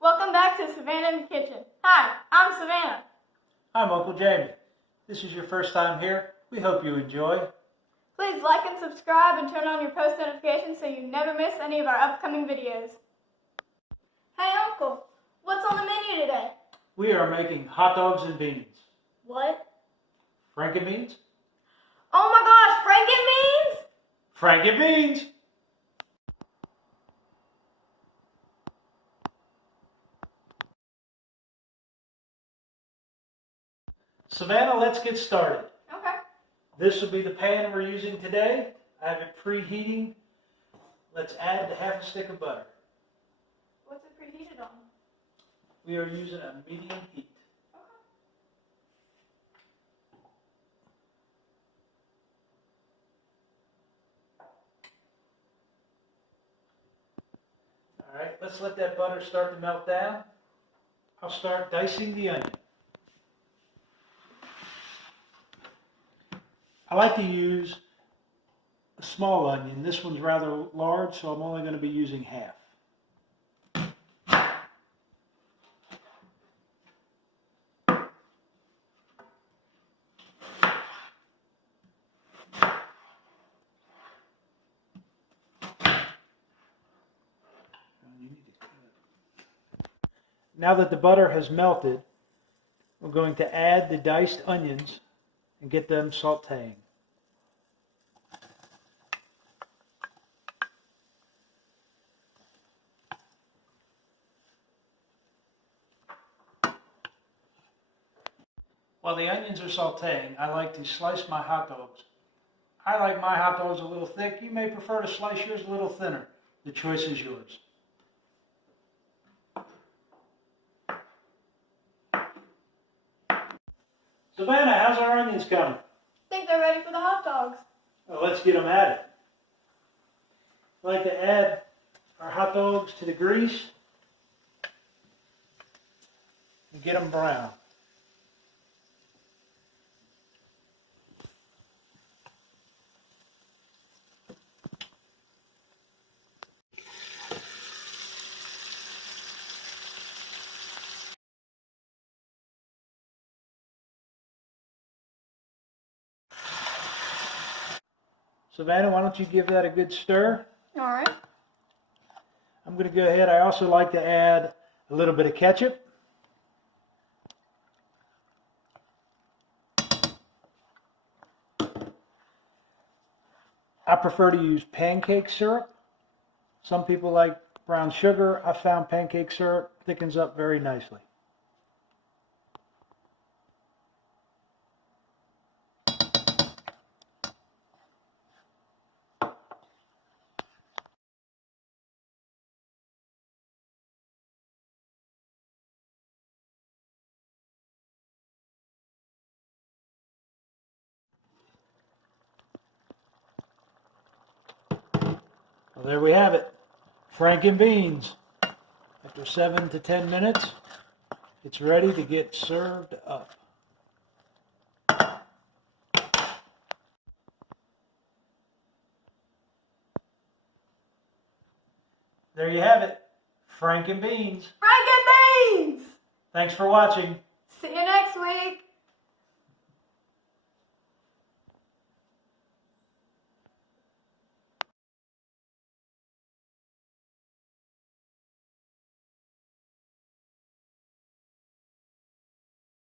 Welcome back to Savannah in the Kitchen. Hi, I'm Savannah. I'm Uncle Jamie. This is your first time here. We hope you enjoy. Please like and subscribe and turn on your post notifications so you never miss any of our upcoming videos. Hey Uncle, what's on the menu today? We are making hot dogs and beans. What? Frankenbeans? Oh my gosh, Frankenbeans! Savannah, let's get started. Okay. This will be the pan we're using today. I have it preheating. Let's add the half a stick of butter. What's it preheated on? We are using a medium heat. All right, let's let that butter start to melt down. I'll start dicing the onion. I like to use a small onion. This one's rather large, so I'm only going to be using half. Now that the butter has melted, we're going to add the diced onions and get them sauteing. While the onions are sauteing, I like to slice my hot dogs. I like my hot dogs a little thick. You may prefer to slice yours a little thinner. The choice is yours. Savannah, how's our onions coming? Think they're ready for the hot dogs. Well, let's get them at it. I like to add our hot dogs to the grease and get them brown. Savannah, why don't you give that a good stir? All right. I'm going to go ahead. I also like to add a little bit of ketchup. I prefer to use pancake syrup. Some people like brown sugar. I found pancake syrup thickens up very nicely. Well, there we have it. Frankenbeans. After 7 to 10 minutes, it's ready to get served up. There you have it. Frankenbeans. Frankenbeans! Thanks for watching. See you next week.